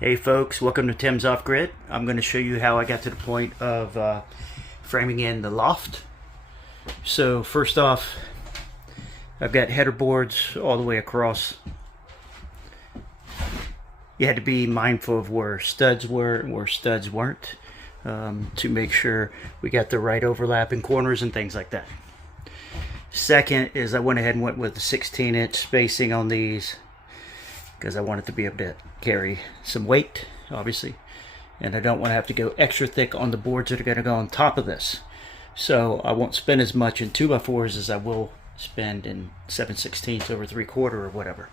Hey folks, welcome to Tim's Off Grid. I'm going to show you how I got to the point of framing in the loft. So first off, I've got header boards all the way across. You had to be mindful of where studs were and where studs weren't to make sure we got the right overlapping corners and things like that. Second is I went ahead and went with the 16-inch spacing on these because I want it to be able to carry some weight, obviously, and I don't want to have to go extra thick on the boards that are going to go on top of this. So I won't spend as much in 2x4s as I will spend in 7/16 over 3/4 or whatever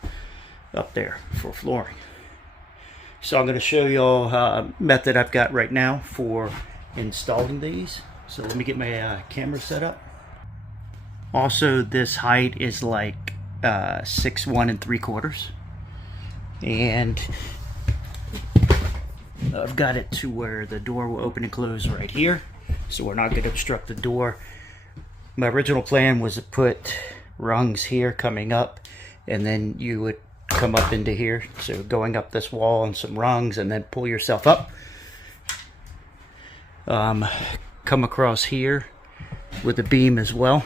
up there for flooring. So I'm going to show you all a method I've got right now for installing these. So let me get my camera set up. Also, this height is like 6'1 3/4. And I've got it to where the door will open and close right here, so we're not going to obstruct the door. My original plan was to put rungs here coming up, and then you would come up into here, so going up this wall and some rungs, and then pull yourself up. Come across here with a beam as well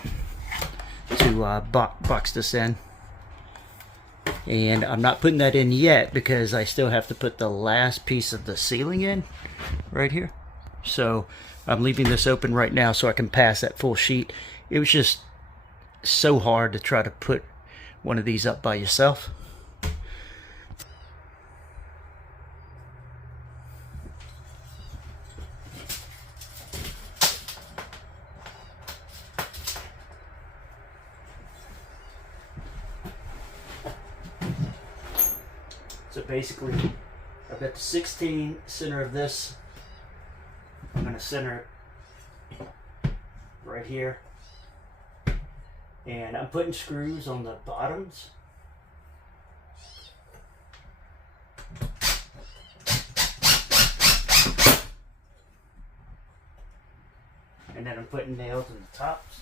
to box this in. And I'm not putting that in yet because I still have to put the last piece of the ceiling in right here. So I'm leaving this open right now so I can pass that full sheet. It was just so hard to try to put one of these up by yourself. So basically, I've got the 16 center of this. I'm going to center it right here. And I'm putting screws on the bottoms. And then I'm putting nails in the tops.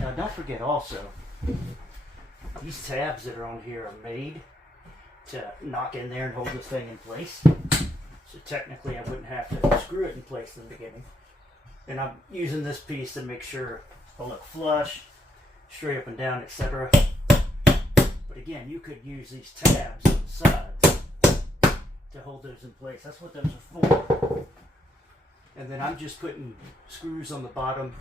Now don't forget also, these tabs that are on here are made to knock in there and hold this thing in place. So technically I wouldn't have to screw it in place in the beginning. And I'm using this piece to make sure it'll look flush, straight up and down, etc. But again, you could use these tabs on the sides to hold those in place. That's what those are for. And then I'm just putting screws on the bottom.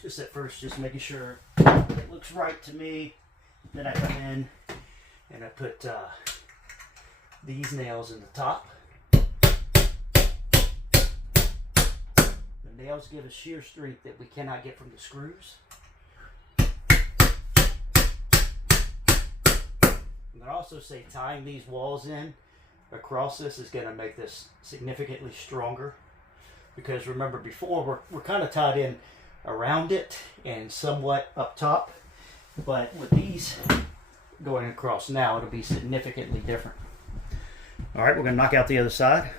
Just at first, just making sure it looks right to me. Then I come in and I put these nails in the top. The nails give us shear strength that we cannot get from the screws. I'm going to also say tying these walls in across this is going to make this significantly stronger. Because remember before, we're kind of tied in around it and somewhat up top. But with these going across now, it'll be significantly different. All right, we're going to knock out the other side.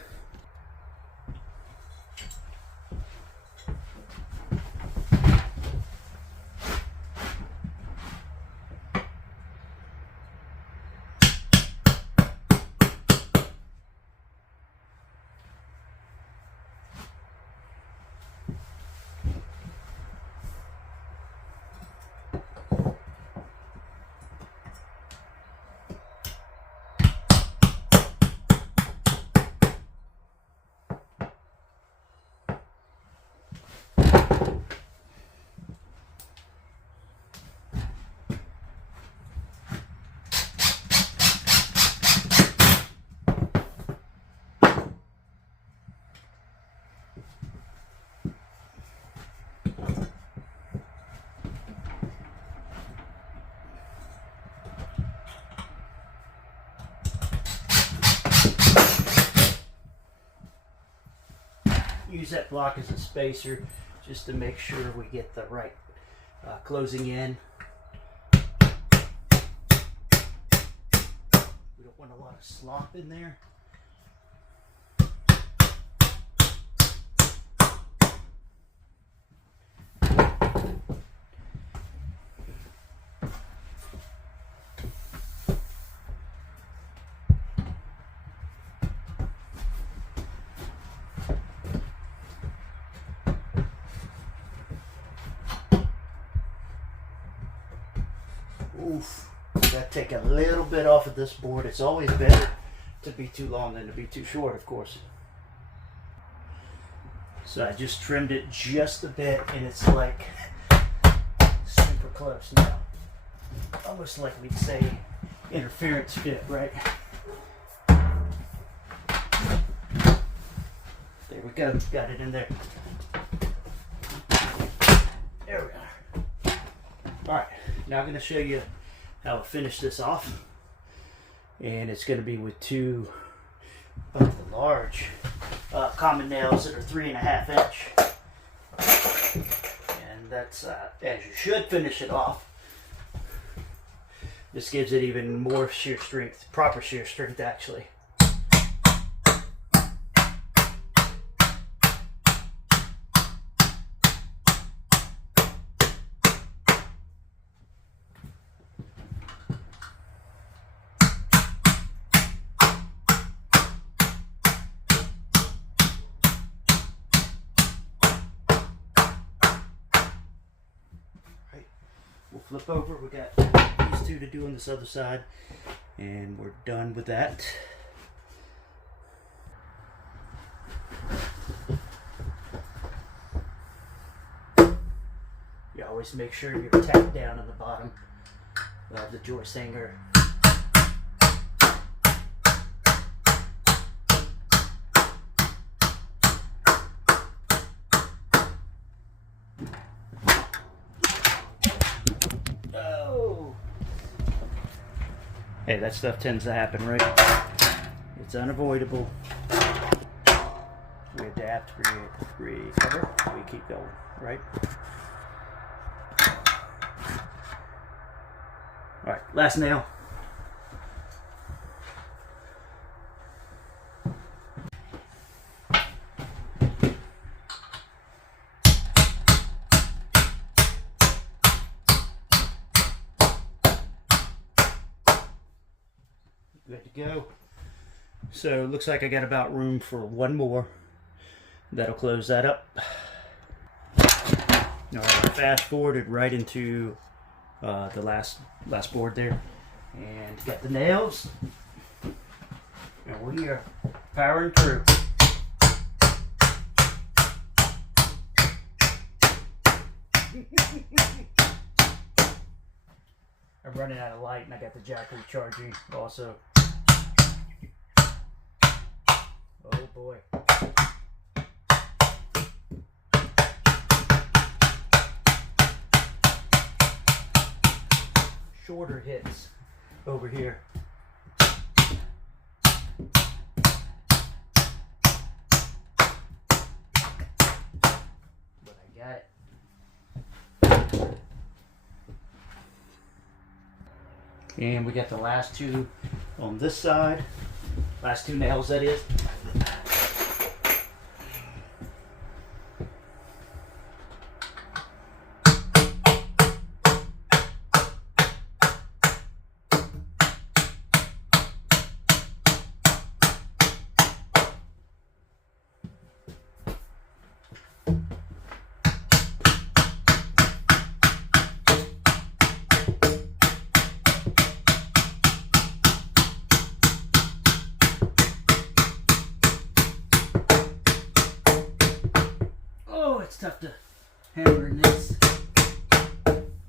Use that block as a spacer just to make sure we get the right closing in. We don't want a lot of slop in there. Oof. Gotta take a little bit off of this board. It's always better to be too long than to be too short, of course. So I just trimmed it just a bit, and it's like super close now. Almost like we'd say interference fit, right? There we go. Got it in there. There we are. Alright, now I'm going to show you how to finish this off. And it's going to be with two of the large common nails that are 3.5 inch. And that's as you should finish it off. This gives it even more shear strength, proper shear strength actually. We'll flip over. We got these two to do on this other side, and we're done with that. You always make sure you're tapped down on the bottom of the joist hanger. Hey, that stuff tends to happen, right? It's unavoidable. We adapt, recover, we keep going, right? Alright, last nail. Good to go. So it looks like I got about room for one more. That'll close that up. Alright, fast forwarded right into the last board there, and got the nails, and we are powering through. I'm running out of light, and I got the jack recharging also. Oh boy. Shorter hits over here. But I got it. And we got the last two on this side. Last two nails, that is. It's tough to hammer in this,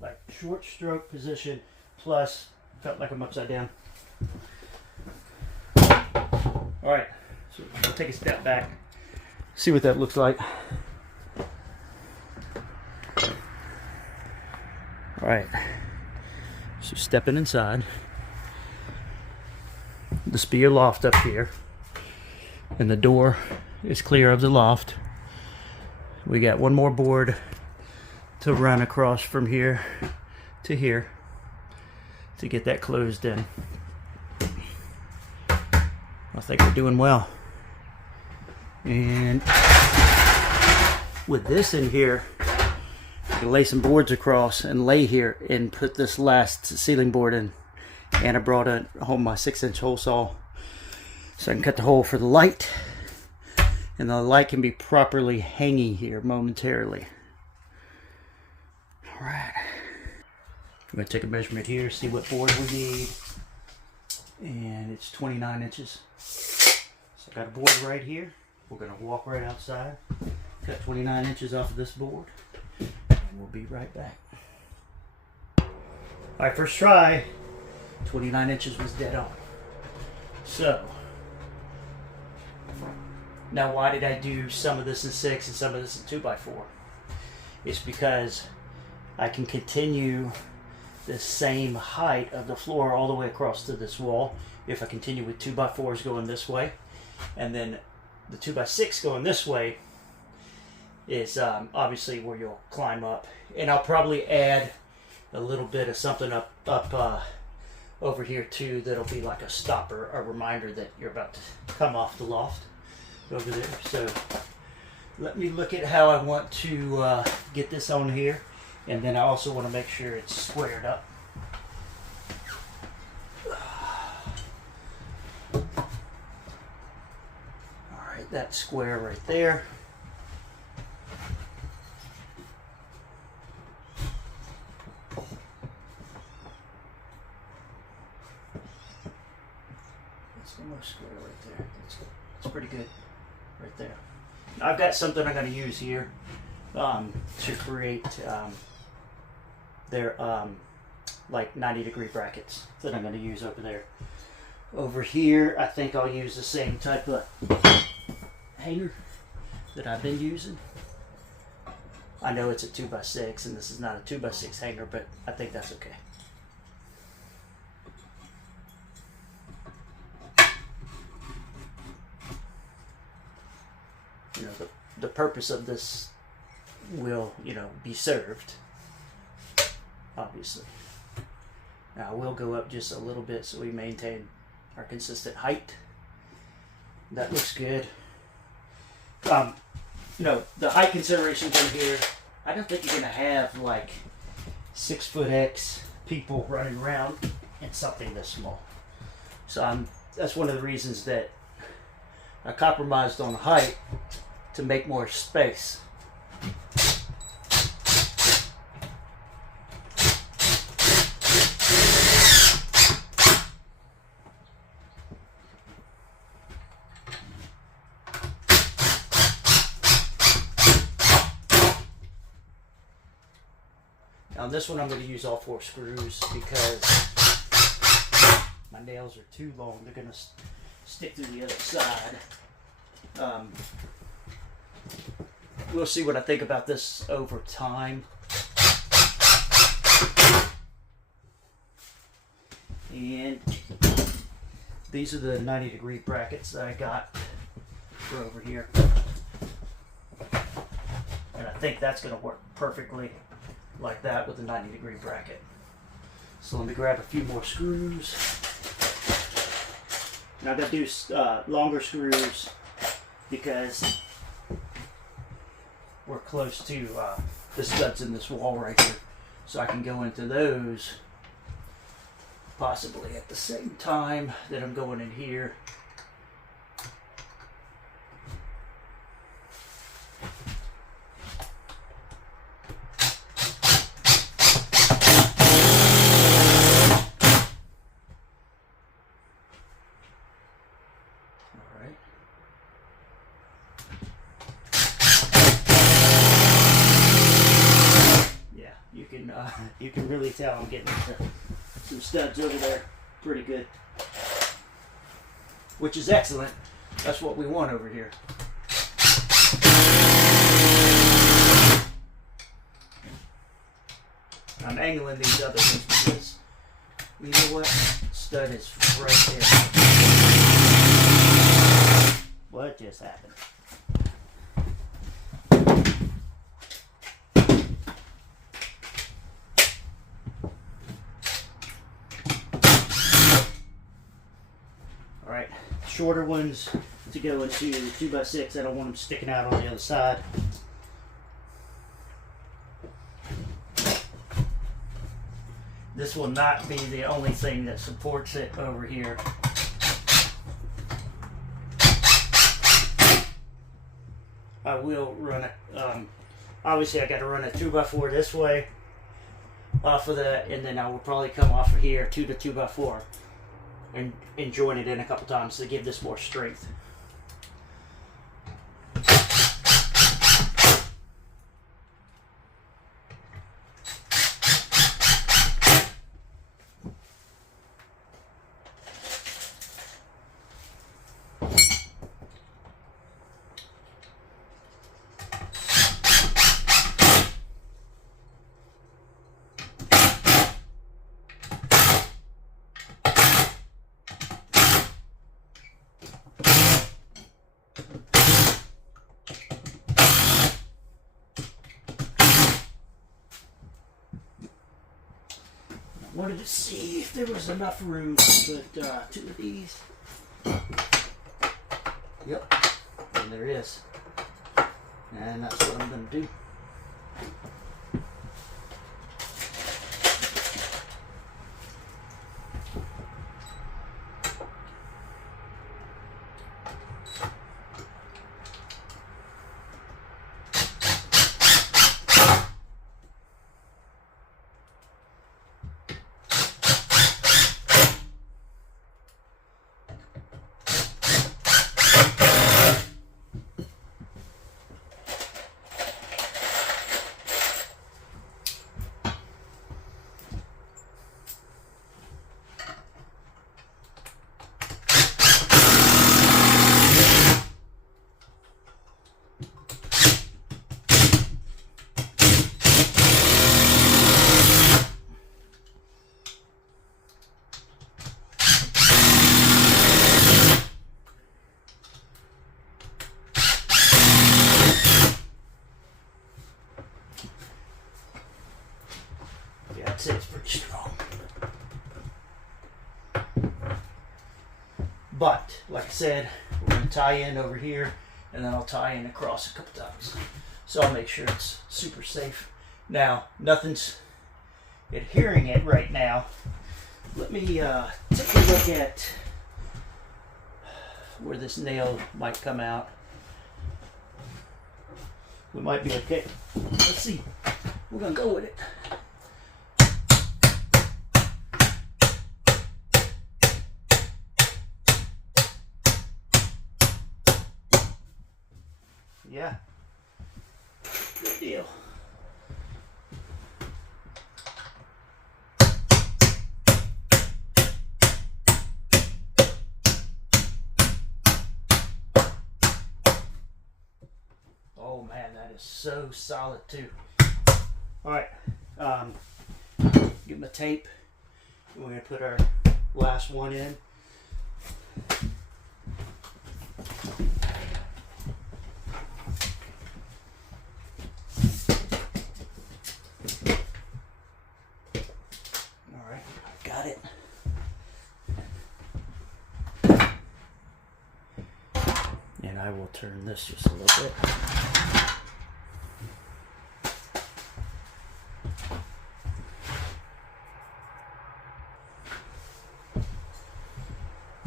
like short stroke position, plus felt like I'm upside down. Alright, so we'll take a step back, see what that looks like. Alright, so stepping inside. This be your loft up here, and the door is clear of the loft. We got one more board to run across from here to here to get that closed in. I think we're doing well. And with this in here, I can lay some boards across and lay here and put this last ceiling board in. And I brought home my 6-inch hole saw so I can cut the hole for the light. And the light can be properly hanging here momentarily. Alright. We're going to take a measurement here, see what board we need. And it's 29 inches. So I got a board right here. We're going to walk right outside, cut 29 inches off of this board, and we'll be right back. Alright, first try, 29 inches was dead on. So, now why did I do some of this in 6 and some of this in 2x4? It's because I can continue the same height of the floor all the way across to this wall if I continue with 2x4s going this way, and then the 2x6 going this way is obviously where you'll climb up, and I'll probably add a little bit of something up over here too that'll be like a stopper, a reminder that you're about to come off the loft over there. So let me look at how I want to get this on here. And then I also want to make sure it's squared up. Alright, that's square right there. That's almost square right there. That's pretty good right there. Now I've got something I'm going to use here to create their like 90-degree brackets that I'm going to use over there. Over here, I think I'll use the same type of hanger that I've been using. I know it's a 2x6 and this is not a 2x6 hanger, but I think that's okay. You know, the purpose of this will, you know, be served, obviously. Now I will go up just a little bit so we maintain our consistent height. That looks good. You know, the height considerations in here, I don't think you're going to have like 6'X" people running around in something this small. So that's one of the reasons that I compromised on the height to make more space. Now this one I'm going to use all 4 screws because my nails are too long. They're going to stick through the other side. We'll see what I think about this over time. And these are the 90-degree brackets that I got for over here. And I think that's going to work perfectly like that with a 90-degree bracket. So let me grab a few more screws. And I'm going to do longer screws because we're close to the studs in this wall right here. So I can go into those possibly at the same time that I'm going in here. You can really tell I'm getting some studs over there pretty good, which is excellent. That's what we want over here. I'm angling these other ones because you know what? Stud is right there. What just happened? Shorter ones to go into the 2x6. I don't want them sticking out on the other side. This will not be the only thing that supports it over here. I will run it. Obviously, I got to run a 2x4 this way. off of that, and then I will probably come off of here 2 to 2x4 and join it in a couple times to give this more strength. Wanted to see if there was enough room to put 2 of these. Yep, and there is. And that's what I'm going to do. It's pretty strong. But, like I said, we're going to tie in over here, and then I'll tie in across a couple times. So I'll make sure it's super safe. Now, nothing's adhering it right now. Let me take a look at where this nail might come out. We might be okay. Let's see. We're going to go with it. Yeah, good deal. Oh man, that is so solid too. All right, get my tape. We're gonna put our last one in. Got it. And I will turn this just a little bit.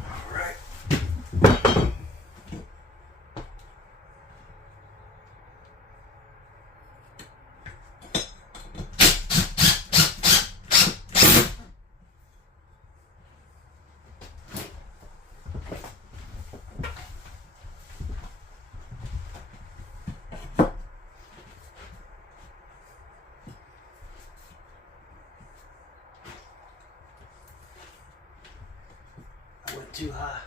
All right. Went too high.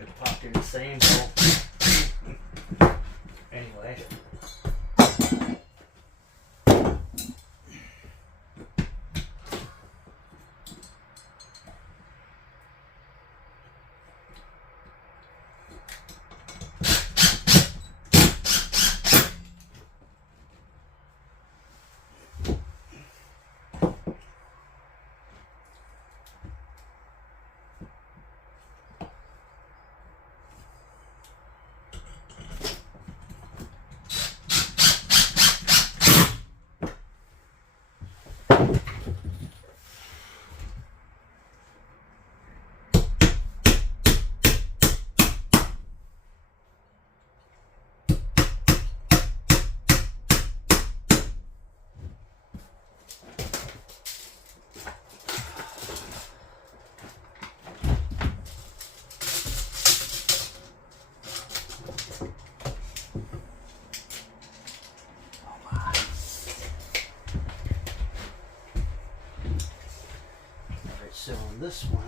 It popped in the same hole. Anyway. this one.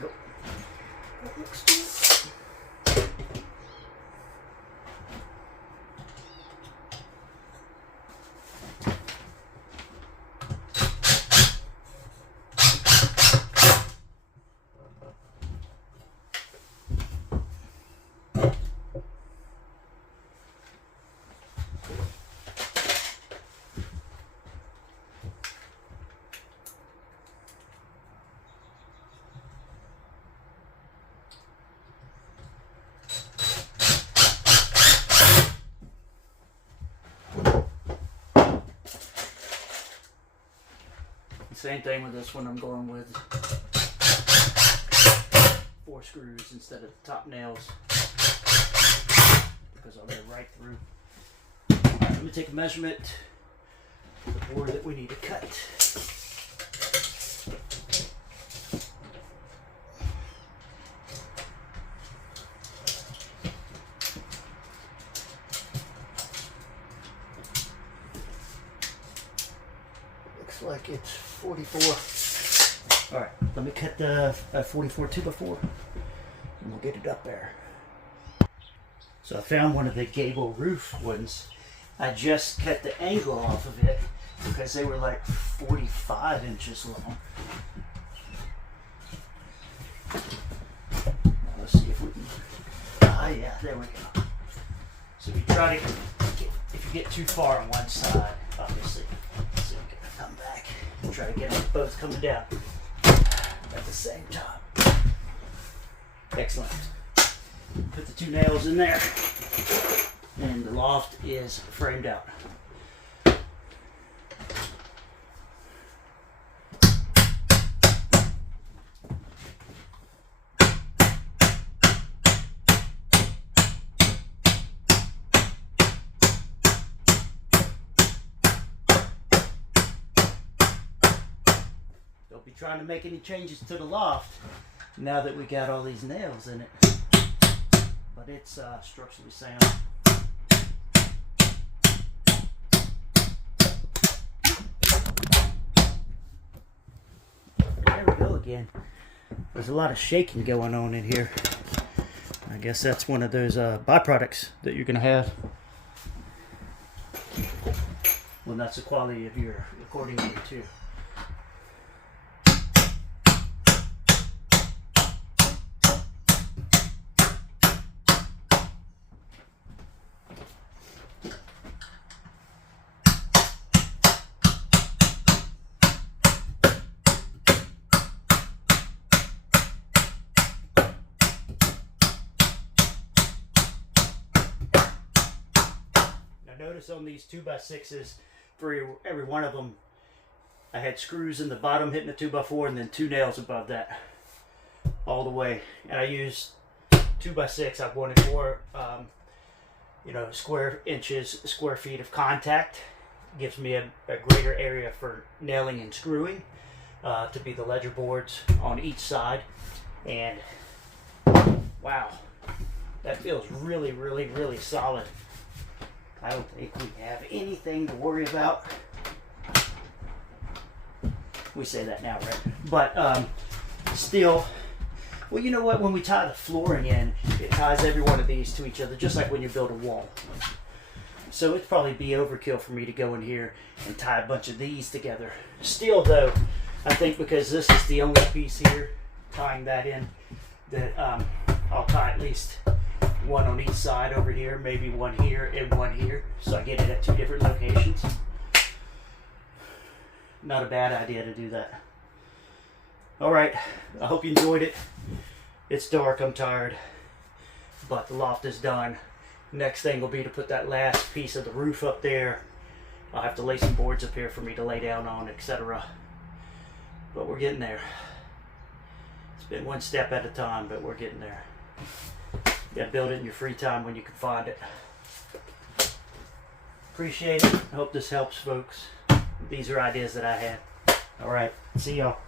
Nope. That looks good. Same thing with this one. I'm going with 4 screws instead of the top nails because I'll go right through. Let me take a measurement of the board that we need to cut. Looks like it's 44. All right, let me cut the 44 2x4 and we'll get it up there. So I found one of the gable roof ones. I just cut the angle off of it because they were like 45 inches long. Now let's see if we can, yeah, there we go. So if you try to if you get too far on one side, obviously, so we can come back and try to get them both coming down at the same time. Excellent. Put the 2 nails in there, and the loft is framed out. Don't be trying to make any changes to the loft now that we got all these nails in it. But it's structurally sound. There we go again. There's a lot of shaking going on in here. I guess that's one of those byproducts that you're going to have. Well, that's the quality of your recording gear too. Notice on these 2x6s, for every one of them, I had screws in the bottom hitting the 2x4 and then 2 nails above that, all the way. And I used 2x6. I wanted more, square feet of contact. Gives me a greater area for nailing and screwing to be the ledger boards on each side. And wow, that feels really, really, really solid. I don't think we have anything to worry about. We say that now, right? But still, well, you know what? When we tie the flooring in, it ties every one of these to each other, just like when you build a wall. So it'd probably be overkill for me to go in here and tie a bunch of these together. Still, though, I think because this is the only piece here, tying that in, that I'll tie at least one on each side over here, maybe one here and one here, so I get it at 2 different locations. Not a bad idea to do that. Alright, I hope you enjoyed it. It's dark, I'm tired, but the loft is done. Next thing will be to put that last piece of the roof up there. I'll have to lay some boards up here for me to lay down on, etc. But we're getting there. It's been one step at a time, but we're getting there. You gotta build it in your free time when you can find it. Appreciate it. I hope this helps, folks. these are ideas that I had. All right, see y'all.